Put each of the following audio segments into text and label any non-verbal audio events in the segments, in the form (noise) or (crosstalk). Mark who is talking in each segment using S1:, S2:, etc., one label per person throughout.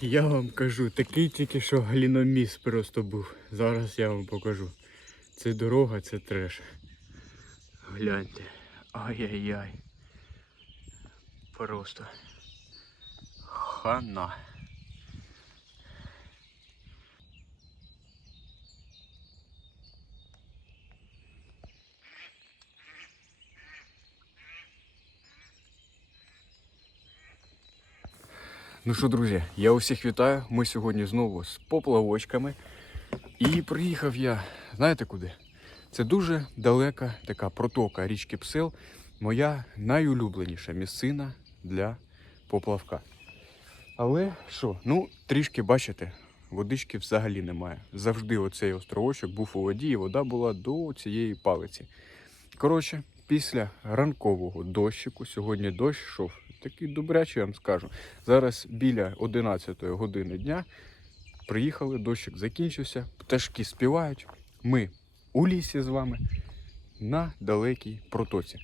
S1: Я вам кажу, такий тільки що гліноміс просто був. Зараз я вам покажу. Це дорога, це треш. Гляньте. Ай-яй-яй. Просто. Хана. Ну що, друзі, я усіх вітаю. Ми сьогодні знову з поплавочками. І приїхав я, знаєте куди? Це дуже далека така протока річки Псел, моя найулюбленіша місцина для поплавка. Але що, ну, трішки бачите, водички взагалі немає. Завжди оцей островочок був у воді, і вода була до цієї палиці. Коротше, після ранкового дощику, сьогодні дощ йшов, такий добрячий, я вам скажу. Зараз біля 11 години дня приїхали, дощик закінчився, пташки співають. Ми у лісі з вами на далекій протоці.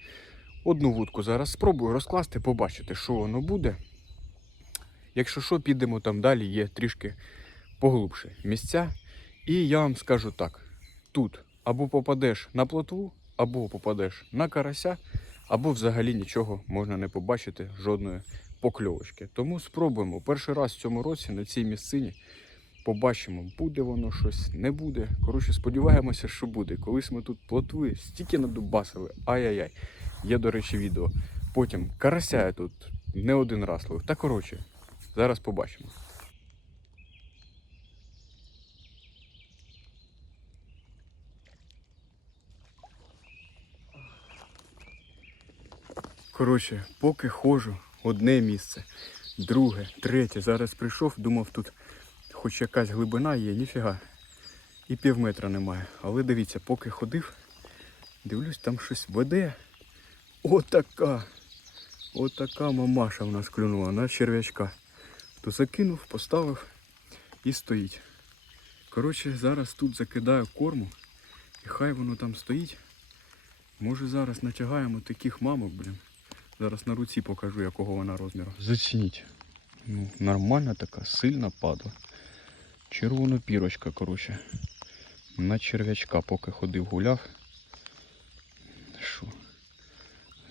S1: Одну вудку зараз спробую розкласти, побачити, що воно буде. Якщо що, підемо там далі, є трішки поглубше місця. І я вам скажу так: тут або попадеш на плотву, або попадеш на карася, або взагалі нічого можна не побачити, жодної покльовочки. Тому спробуємо перший раз в цьому році на цій місцині. Побачимо, буде воно щось, не буде. Коротше, сподіваємося, що буде. Колись ми тут плотви стільки надубасили. Ай-яй-яй. Є, до речі, відео. Потім карася я тут не один раз ловив. Та коротше, зараз побачимо. Коротше, поки ходжу, одне місце, друге, третє. Зараз прийшов, думав, тут хоч якась глибина є, ніфіга. І пів метра немає. Але дивіться, поки ходив, дивлюсь, там щось веде. Отака. Отака мамаша в нас клюнула на черв'ячка. То закинув, поставив і стоїть. Коротше, зараз тут закидаю корму, і хай воно там стоїть. Може зараз натягаємо таких мамок, блін. Зараз на руці покажу, якого вона розміру. Зацініть. Ну, нормальна така, сильна падла. Червона пірочка, коротше. На черв'ячка, поки ходив гуляв. Що?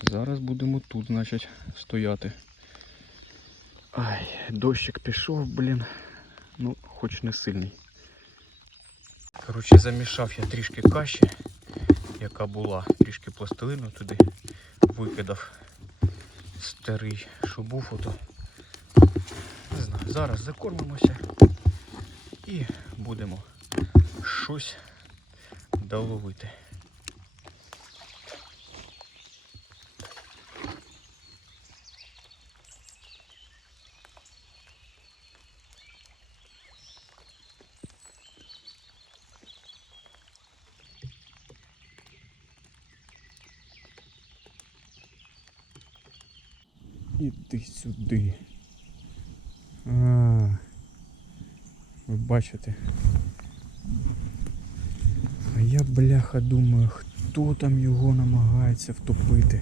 S1: Зараз будемо тут, значить, стояти. Ай, дощик пішов, блін. Ну, хоч не сильний. Коротше, замішав я трішки каші, яка була, трішки пластилину туди викидав старий, що був ото. Не знаю, зараз закормимося і будемо щось доловити. Іди сюди. А, ви бачите? А я, бляха, думаю, хто там його намагається втопити.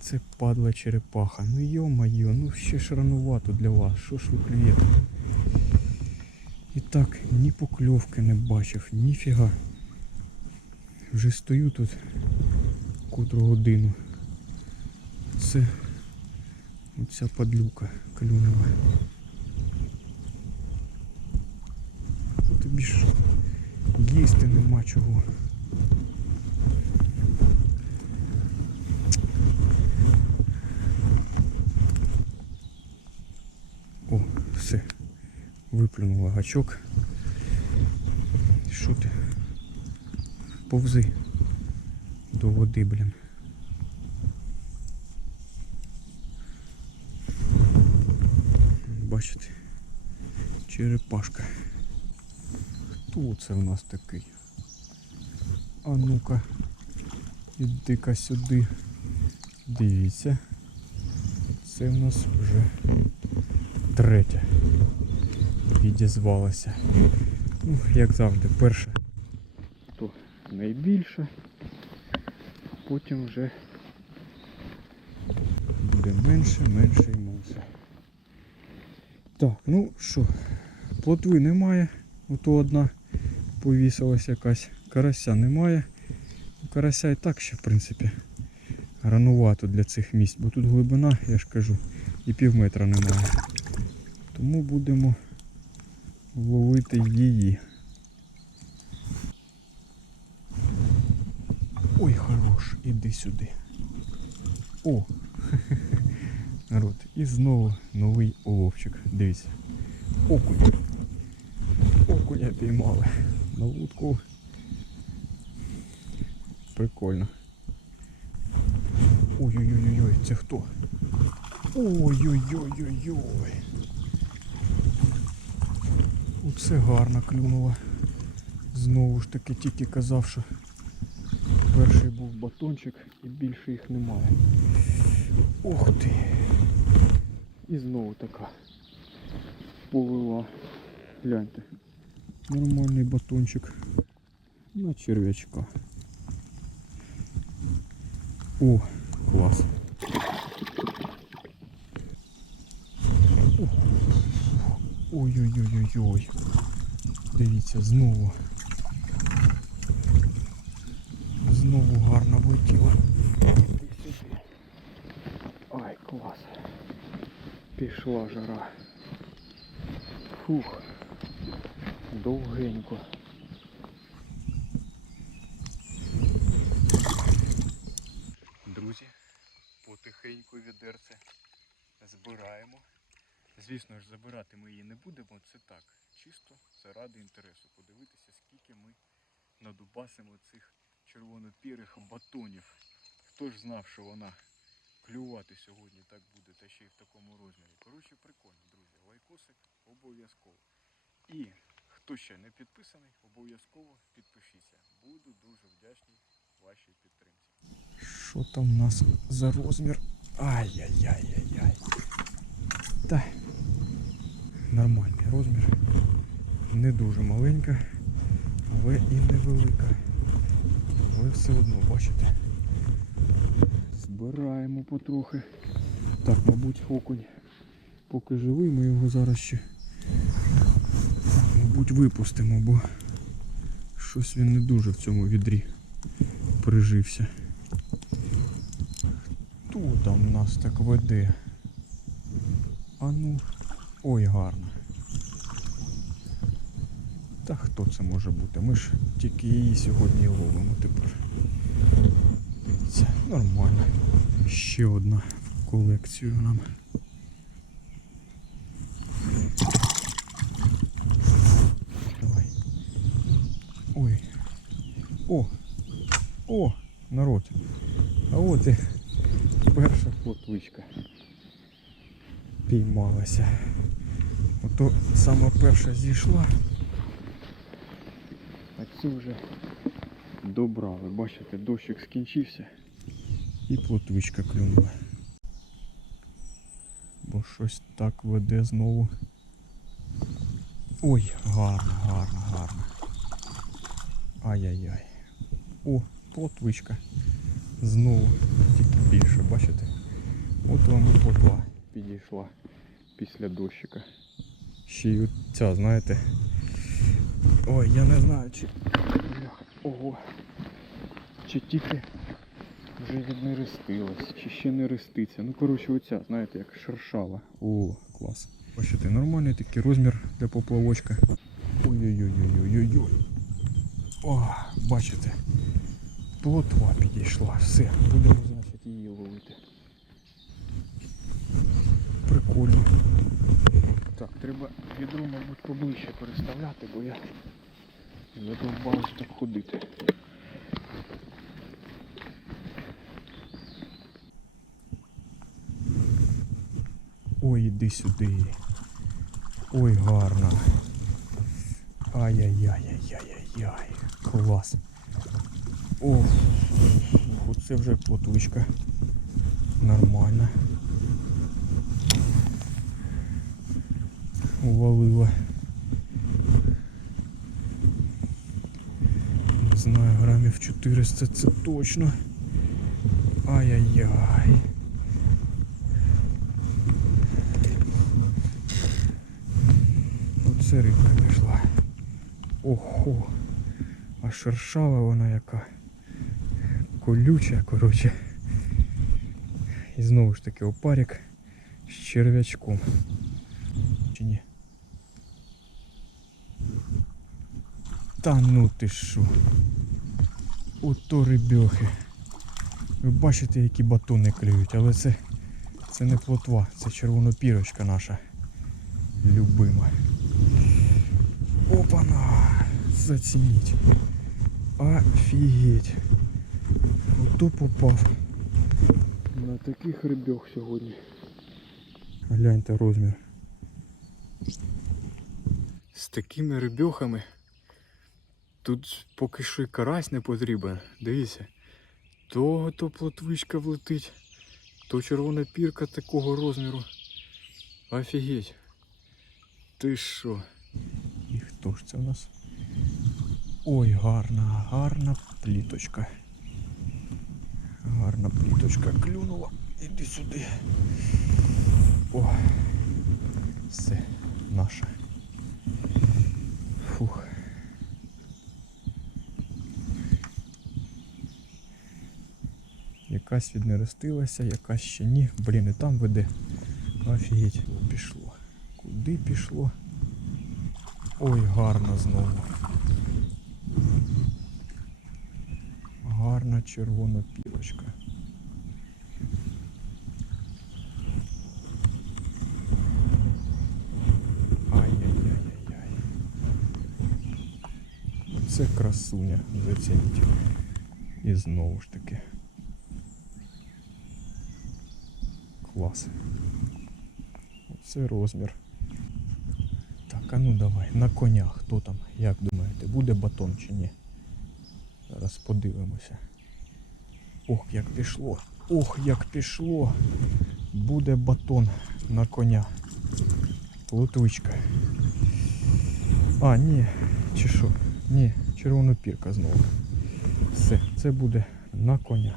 S1: Це падла черепаха. Ну йо-моє, ну ще ж ранувато для вас. Що ж ви клюєте? І так, ні покльовки не бачив, ніфіга. Вже стою тут котру годину. Це оця падлюка клюнула. Тобі ж їсти нема чого. О, все. Виплюнула гачок. Що ти? Повзи до води, блін. Бачите? Черепашка. Хто це в нас такий? А ну-ка, іди-ка сюди. Дивіться. Це в нас вже третя. Відізвалася. Ну, як завжди, перша. То найбільша. Потім вже буде менше, менше і менше. Так, ну що, плотви немає. Ото одна повісилась якась. Карася немає. Карася і так ще, в принципі, ранувато для цих місць, бо тут глибина, я ж кажу, і пів метра немає. Тому будемо ловити її. Ой, хорош, іди сюди. О! (laughs) Народ, і знову новий уловчик. Дивіться. Окунь. Окуня піймали. На вудку. Прикольно. Ой-ой-ой-ой, це хто? Ой-ой-ой-ой-ой. Оце гарно клюнуло. Знову ж таки тільки казав, що перший був батончик і більше їх немає. Ох ти. І знову така повела. Гляньте. Нормальний батончик на черв'ячка. О, клас. Ой-ой-ой-ой-ой. Дивіться, знову. Знову гарно влетіло. Іди сюди. Ай, клас. Пішла жара. Фух. Довгенько. Друзі, потихеньку відерце збираємо. Звісно ж, забирати ми її не будемо, це так. Чисто заради інтересу. Подивитися, скільки ми надубасимо цих червонопірих батонів. Хто ж знав, що вона клювати сьогодні так буде, та ще й в такому розмірі. Коротше, прикольно, друзі. Лайкосик обов'язково. І хто ще не підписаний, обов'язково підпишіться. Буду дуже вдячний вашій підтримці. Що там у нас за розмір? Ай-яй-яй-яй-яй. Та нормальний розмір. Не дуже маленька, але і невелика. Але все одно, бачите. Збираємо потрохи. Так, мабуть, окунь поки живий, ми його зараз ще, мабуть, випустимо, бо щось він не дуже в цьому відрі прижився. Хто там нас так веде? А ну, ой, гарно. Та хто це може бути? Ми ж тільки її сьогодні ловимо тепер. Дивіться, нормально. Ще одна в колекцію нам. Давай. Ой. О! О! Народ. А от і перша плотвичка піймалася. Ото сама перша зійшла. А цю вже добрали. Бачите, дощик скінчився і плотвичка клюнула. Бо щось так веде знову. Ой, гарно, гарно, гарно. Ай-яй-яй. О, плотвичка. Знову тільки більше, бачите? От вам і плотва підійшла після дощика. Ще й ця, знаєте. Ой, я не знаю, чи. Ого. Чи тільки вже віднерестилась, чи ще не реститься. Ну, коротше, оця, знаєте, як шершава. О, клас. Бачите, нормальний такий розмір для поплавочка. Ой-ой-ой-ой-ой-ой. О, бачите. Плотва підійшла. Все, будемо, значить, її ловити. Прикольно. Так, треба відро, мабуть, поближче переставляти, бо я задовбаюсь так ходити. Ой, іди сюди. Ой, гарно. Ай-яй-яй-яй-яй-яй. Клас. Ох, оце вже плотвичка. Нормально. Увалила. Не знаю, грамів 400 це точно. Ай-яй-яй. Оце рибка пішла. Охо. А шершава вона яка. Колюча, коротше. І знову ж таки опарик з черв'ячком. Чи ні? Та ну ти що? Ото рибьохи. Ви бачите, які батони клюють, але це, це не плотва, це червонопірочка наша любима. Опана! Зацініть. Офігеть. Ото попав. На таких рибьох сьогодні. Гляньте розмір. З такими рибьохами тут поки що і карась не потрібен. Дивіться. То, то плотвичка влетить, то червона пірка такого розміру. Офігеть. Ти що? Хто ж це у нас? Ой, гарна, гарна пліточка. Гарна пліточка клюнула. Іди сюди. О, все, наша. Фух. Якась віднерестилася, якась ще ні. Блін, і там веде. Офігеть, пішло. Куди пішло? Ой, гарно знову. Гарна червона пілочка. Ай-яй-яй-яй-яй. Це красуня, зацініть. І знову ж таки. Клас. Оце розмір. А ну давай, на коня, хто там, як думаєте, буде батон чи ні? Зараз подивимося. Ох, як пішло. Ох, як пішло. Буде батон на коня. Плотвичка. А, ні, чи що? Ні, червонопірка знову. Все, це буде на коня.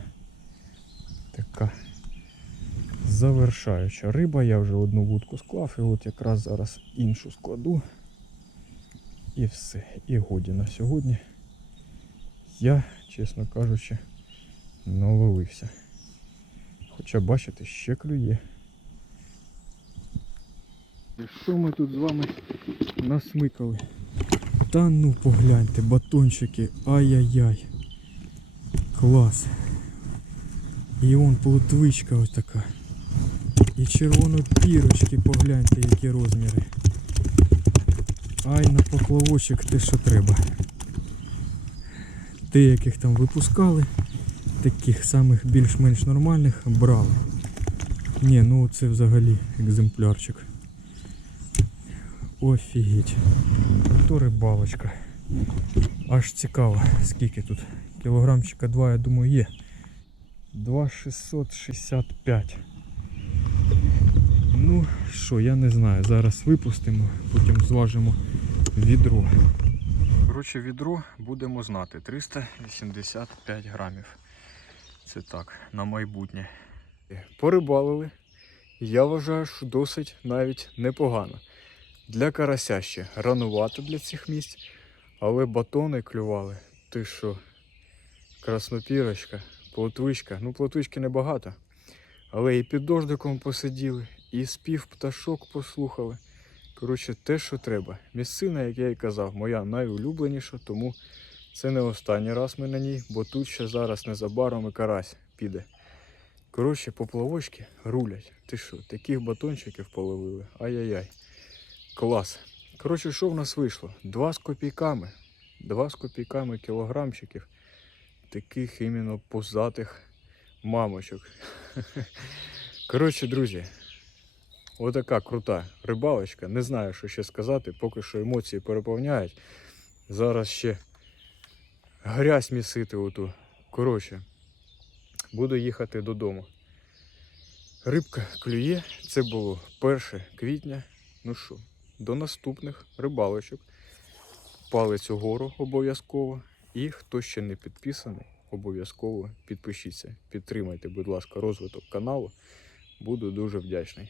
S1: Така завершаюча риба. Я вже одну вудку склав і от якраз зараз іншу складу. І все. І годі на сьогодні. Я, чесно кажучи, наловився. Хоча бачите, ще клює. Що ми тут з вами насмикали? Та ну погляньте, батончики, ай-яй-яй. Клас. І он плотвичка ось така. І червонопірочки, погляньте, які розміри. Ай на поплавочок те, що треба. Деяких там випускали, таких самих більш-менш нормальних брали. Ні, ну це взагалі екземплярчик. Офігеть. То рибалочка. Аж цікаво, скільки тут. Кілограмчика 2, я думаю, є. 2,665. Ну, що, я не знаю. Зараз випустимо, потім зважимо відро. Коротше, відро будемо знати. 385 грамів. Це так, на майбутнє. Порибалили. Я вважаю, що досить навіть непогано. Для карася ще ранувато для цих місць, але батони клювали. Ти що, краснопірочка, плотвичка. Ну, плотвички небагато. Але і під дождиком посиділи, і спів пташок послухали. Коротше, те, що треба. Місцина, як я і казав, моя найулюбленіша, тому це не останній раз ми на ній, бо тут ще зараз незабаром і карась піде. Коротше, поплавочки рулять. Ти що, таких батончиків половили? Ай-яй-яй. Клас. Коротше, що в нас вийшло? Два з копійками. Два з копійками кілограмчиків. Таких іменно позатих мамочок. (laughs) Коротше, друзі, отака крута рибалочка. Не знаю, що ще сказати, поки що емоції переповняють. Зараз ще грязь місити оту. Коротше, буду їхати додому. Рибка клює, це було 1 квітня. Ну що, до наступних рибалочок. Палець угору обов'язково. І хто ще не підписаний, обов'язково підпишіться. Підтримайте, будь ласка, розвиток каналу. Буду дуже вдячний.